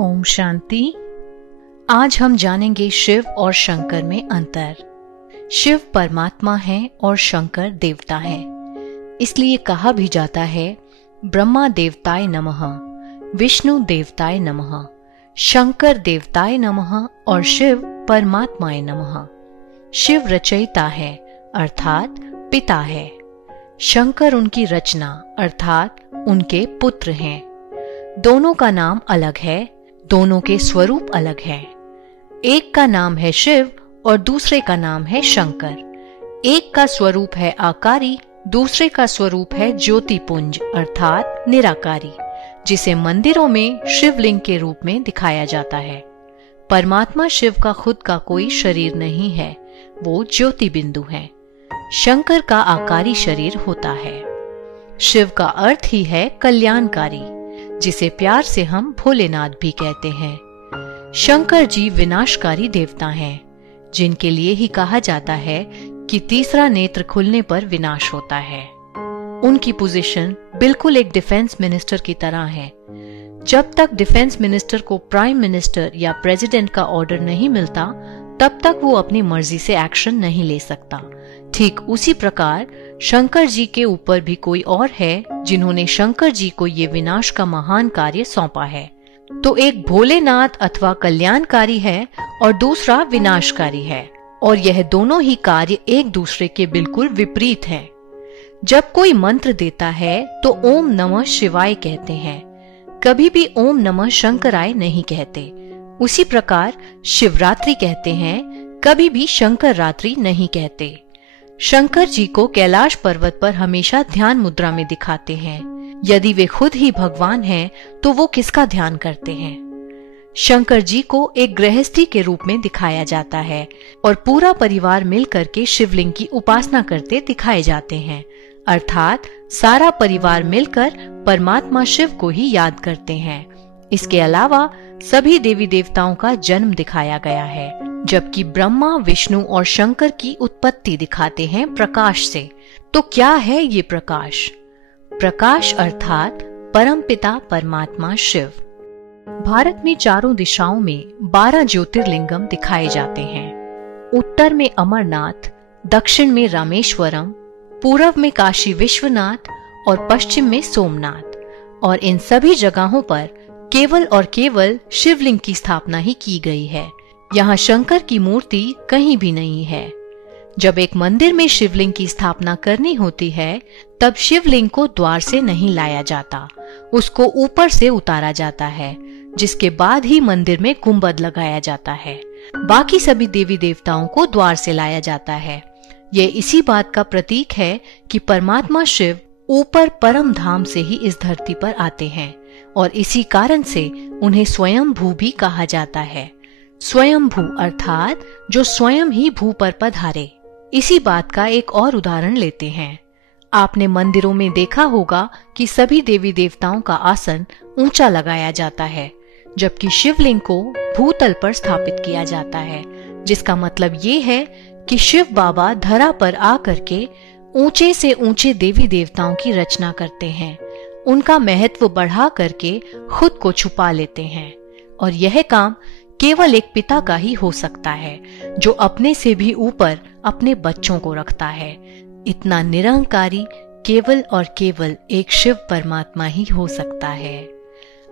ओम शांति। आज हम जानेंगे शिव और शंकर में अंतर। शिव परमात्मा है और शंकर देवता है। इसलिए कहा भी जाता है ब्रह्मा देवताय नमः, विष्णु देवताय नमः, शंकर देवताय नमः और शिव परमात्माय नमः। शिव रचयिता है अर्थात पिता है। शंकर उनकी रचना अर्थात उनके पुत्र हैं। दोनों का नाम अलग है, दोनों के स्वरूप अलग है। एक का नाम है शिव और दूसरे का नाम है शंकर। एक का स्वरूप है आकारी, दूसरे का स्वरूप है ज्योतिपुंज अर्थात निराकारी, जिसे मंदिरों में शिवलिंग के रूप में दिखाया जाता है। परमात्मा शिव का खुद का कोई शरीर नहीं है, वो ज्योति बिंदु है। शंकर का आकारी शरीर होता है। शिव का अर्थ ही है कल्याणकारी, जिसे प्यार से हम भोलेनाथ भी कहते हैं। शंकर जी विनाशकारी देवता हैं, जिनके लिए ही कहा जाता है कि तीसरा नेत्र खुलने पर विनाश होता है। उनकी पोजीशन बिल्कुल एक डिफेंस मिनिस्टर की तरह है। जब तक डिफेंस मिनिस्टर को प्राइम मिनिस्टर या प्रेसिडेंट का ऑर्डर नहीं मिलता, तब तक वो अपनी मर्जी से एक्शन नहीं ले सकता। ठीक उसी प्रकार शंकर जी के ऊपर भी कोई और है, जिन्होंने शंकर जी को ये विनाश का महान कार्य सौंपा है। तो एक भोलेनाथ अथवा कल्याणकारी है और दूसरा विनाशकारी है, और यह दोनों ही कार्य एक दूसरे के बिल्कुल विपरीत हैं। जब कोई मंत्र देता है तो ओम नमः शिवाय कहते हैं, कभी भी ओम नमः शंकराय नहीं कहते। उसी प्रकार शिवरात्रि कहते हैं, कभी भी शंकर रात्रि नहीं कहते। शंकर जी को कैलाश पर्वत पर हमेशा ध्यान मुद्रा में दिखाते हैं। यदि वे खुद ही भगवान हैं, तो वो किसका ध्यान करते हैं? शंकर जी को एक गृहस्थी के रूप में दिखाया जाता है और पूरा परिवार मिलकर के शिवलिंग की उपासना करते दिखाए जाते हैं, अर्थात सारा परिवार मिलकर परमात्मा शिव को ही याद करते हैं। इसके अलावा सभी देवी देवताओं का जन्म दिखाया गया है, जबकि ब्रह्मा, विष्णु और शंकर की उत्पत्ति दिखाते हैं प्रकाश से। तो क्या है ये प्रकाश? प्रकाश अर्थात परमपिता परमात्मा शिव। भारत में चारों दिशाओं में 12 ज्योतिर्लिंगम दिखाए जाते हैं। उत्तर में अमरनाथ, दक्षिण में रामेश्वरम, पूर्व में काशी विश्वनाथ और पश्चिम में सोमनाथ। और इन सभी जगहों पर केवल और केवल शिवलिंग की स्थापना ही की गई है। यहाँ शंकर की मूर्ति कहीं भी नहीं है। जब एक मंदिर में शिवलिंग की स्थापना करनी होती है, तब शिवलिंग को द्वार से नहीं लाया जाता, उसको ऊपर से उतारा जाता है, जिसके बाद ही मंदिर में गुंबद लगाया जाता है। बाकी सभी देवी देवताओं को द्वार से लाया जाता है। ये इसी बात का प्रतीक है कि परमात्मा शिव ऊपर परम धाम से ही इस धरती पर आते हैं, और इसी कारण से उन्हें स्वयंभू भी कहा जाता है। स्वयंभू अर्थात जो स्वयं ही भू पर पधारे। इसी बात का एक और उदाहरण लेते हैं। आपने मंदिरों में देखा होगा कि सभी देवी देवताओं का आसन ऊंचा लगाया जाता है, जबकि शिवलिंग को भूतल पर स्थापित किया जाता है, जिसका मतलब ये है कि शिव बाबा धरा पर आकर के ऊंचे से ऊंचे देवी देवताओं की रचना करते हैं, उनका महत्व बढ़ा करके खुद को छुपा लेते हैं। और यह काम केवल एक पिता का ही हो सकता है, जो अपने से भी ऊपर अपने बच्चों को रखता है। इतना निरंकारी केवल और केवल एक शिव परमात्मा ही हो सकता है।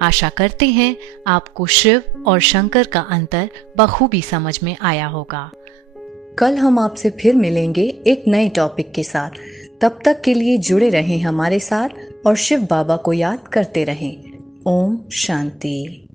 आशा करते हैं आपको शिव और शंकर का अंतर बखूबी समझ में आया होगा। कल हम आपसे फिर मिलेंगे एक नए टॉपिक के साथ। तब तक के लिए जुड़े रहें हमारे साथ और शिव बाबा को याद करते रहें। ओम शांति।